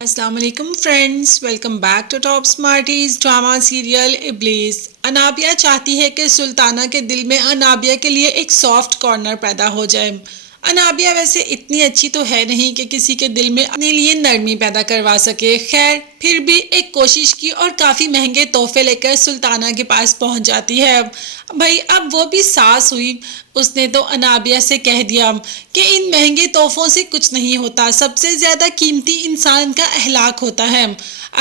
السلام علیکم friends, welcome back to Top Smarties drama serial Iblees. Anabia چاہتی ہے کہ سلطانہ کے دل میں انابیہ کے لیے ایک سافٹ کارنر پیدا ہو جائے۔ انابیہ ویسے اتنی اچھی تو ہے نہیں کہ کسی کے دل میں اپنے لیے نرمی پیدا کروا سکے، خیر پھر بھی ایک کوشش کی اور کافی مہنگے تحفے لے کر سلطانہ کے پاس پہنچ جاتی ہے۔ بھائی اب وہ بھی ساس ہوئی، اس نے تو انابیہ سے کہہ دیا کہ ان مہنگے تحفوں سے کچھ نہیں ہوتا، سب سے زیادہ قیمتی انسان کا اخلاق ہوتا ہے،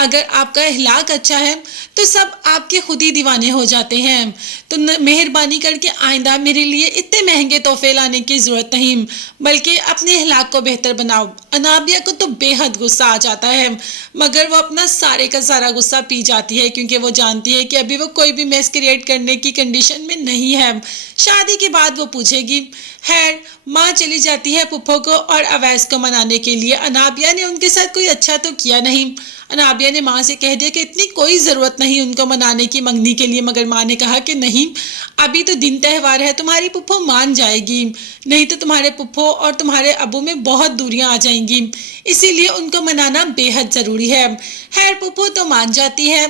اگر آپ کا اخلاق اچھا ہے تو سب آپ کے خود ہی دیوانے ہو جاتے ہیں، تو مہربانی کر کے آئندہ میرے لیے اتنے مہنگے تحفے لانے کی ضرورت نہیں، بلکہ اپنے اخلاق کو بہتر بناؤ۔ انابیہ کو تو بے حد غصہ آ جاتا ہے، مگر وہ اپنا سارے کا سارا غصہ پی جاتی ہے کیونکہ وہ جانتی ہے کہ ابھی وہ کوئی بھی میس کریٹ کرنے کی کنڈیشن میں نہیں ہے، شادی کے بعد وہ پوچھے گی۔ خیر ماں چلی جاتی ہے پھپھو کو اور اویس کو منانے کے لیے۔ انابیہ نے ان کے ساتھ کوئی اچھا تو کیا نہیں، انابیہ نے ماں سے کہہ دیا کہ اتنی کوئی ضرورت نہیں ان کو منانے کی منگنی کے لیے، مگر ماں نے کہا کہ نہیں ابھی تو دن تہوار ہے، تمہاری پھپھو مان جائے گی، نہیں تو تمہارے پھپھو اور تمہارے ابو میں بہت دوریاں آ جائیں گی، اسی لیے ان کو منانا بے حد ضروری ہے۔ خیر پھپھو تو مان جاتی ہے۔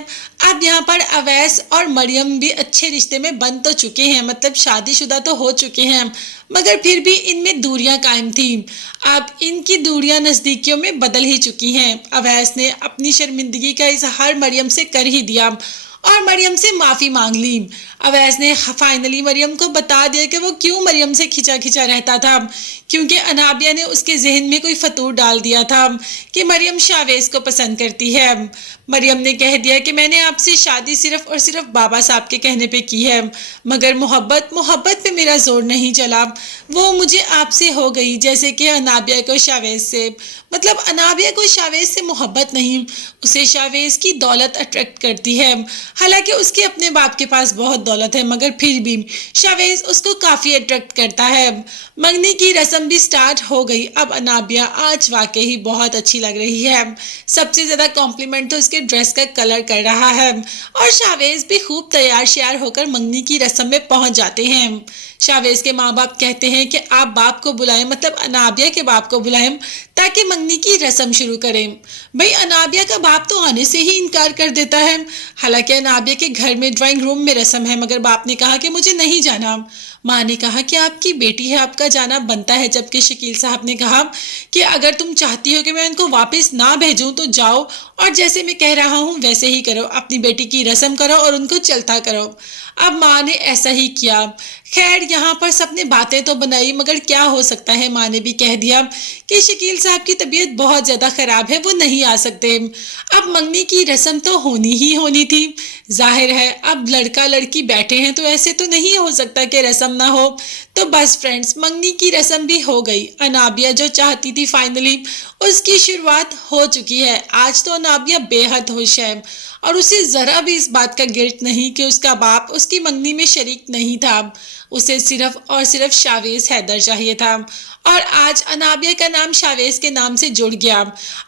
اب یہاں پر اویس اور مریم بھی اچھے رشتے میں بن تو چکے ہیں، مطلب شادی شدہ تو ہو چکے ہیں، مگر پھر بھی ان میں دوریاں قائم تھیں۔ اب ان کی دوریاں نزدیکیوں میں بدل ہی چکی ہیں۔ اویس نے اپنی شرمندگی کا اظہار مریم سے کر ہی دیا اور مریم سے معافی مانگ لی۔ اویس نے فائنلی مریم کو بتا دیا کہ وہ کیوں مریم سے کھچا کھچا رہتا تھا، کیونکہ انابیہ نے اس کے ذہن میں کوئی فطور ڈال دیا تھا کہ مریم شاویز کو پسند کرتی ہے۔ مریم نے کہہ دیا کہ میں نے آپ سے شادی صرف اور صرف بابا صاحب کے کہنے پہ کی ہے، مگر محبت پہ میرا زور نہیں چلا، وہ مجھے آپ سے ہو گئی جیسے کہ انابیہ کو شاویز سے، مطلب انابیہ کو شاویز سے محبت نہیں، اسے شاویز کی دولت اٹریکٹ کرتی ہے، حالانکہ اس کے اپنے باپ کے پاس بہت دولت ہے، مگر پھر بھی شاویز اس کو کافی اٹریکٹ کرتا ہے۔ منگنی کی رسم بھی سٹارٹ ہو گئی۔ اب انابیہ آج واقعی بہت اچھی لگ رہی ہے، سب سے زیادہ کمپلیمنٹ تو اس کے ڈریس کا کلر کر رہا ہے، اور شاویز بھی خوب تیار شیار ہو کر منگنی کی رسم میں پہنچ جاتے ہیں۔ شاویز کے ماں باپ کہتے ہیں کہ آپ باپ کو بلائیں، مطلب انابیہ کے باپ کو بلائیں تاکہ منگنی کی رسم شروع کریں۔ بھئی انابیہ کا باپ تو آنے سے ہی انکار کر دیتا ہے، حالانکہ انابیہ کے گھر میں ڈرائنگ روم میں رسم ہے، مگر باپ نے کہا کہ مجھے نہیں جانا۔ ماں نے کہا کہ آپ کی بیٹی ہے، آپ کا جانا بنتا ہے، جبکہ شکیل صاحب نے کہا کہ اگر تم چاہتی ہو کہ میں ان کو واپس نہ بھیجوں تو جاؤ اور جیسے میں کہہ رہا ہوں ویسے ہی کرو، اپنی بیٹی کی رسم کرو اور ان کو چلتا کرو۔ اب ماں نے ایسا ہی کیا۔ خیر یہاں پر سب نے باتیں تو بنائی، مگر کیا ہو سکتا ہے، ماں نے بھی کہہ دیا کہ شکیل صاحب کی طبیعت بہت زیادہ خراب ہے، وہ نہیں آ سکتے۔ اب منگنی کی رسم تو ہونی ہی ہونی تھی، ظاہر ہے اب لڑکا لڑکی بیٹھے ہیں تو ایسے تو نہیں ہو سکتا کہ رسم نہ ہو، تو بس فرینڈز منگنی کی رسم بھی ہو گئی۔ انابیہ جو چاہتی تھی فائنلی اس کی شروعات ہو چکی ہے۔ آج تو انابیہ بے حد خوش ہے اور اسے ذرا بھی اس بات کا گلٹ نہیں کہ اس کا باپ اس کی منگنی میں شریک نہیں تھا، اسے صرف اور صرف شاویز حیدر چاہیے تھا، اور آج انابیہ کا نام شاویز کے نام سے جڑ گیا۔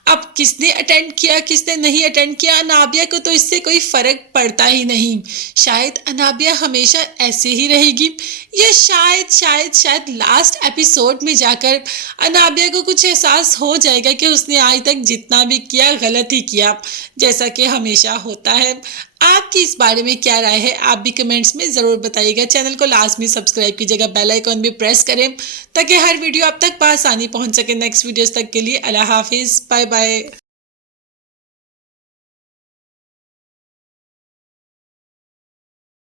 اب کس نے اٹینڈ کیا کس نے نہیں اٹینڈ کیا، انابیہ کو تو اس سے کوئی فرق پڑتا ہی نہیں۔ شاید انابیہ ہمیشہ ایسے ہی رہے گی، یا شاید لاسٹ ایپیسوڈ میں جا کر انابیہ کو کچھ احساس ہو جائے گا کہ اس نے آج تک جتنا بھی کیا غلط ہی کیا، جیسا کہ ہمیشہ ہوتا ہے۔ آپ کی اس بارے میں کیا رائے ہے، آپ بھی کمنٹس میں ضرور بتائیے گا۔ چینل کو لازمی سبسکرائب کیجیے گا، بیل آئیکن بھی پریس کریں تاکہ ہر ویڈیو آپ تک بآسانی پہنچ سکے۔ نیکسٹ ویڈیوز تک کے لیے اللہ حافظ، بائے بائے۔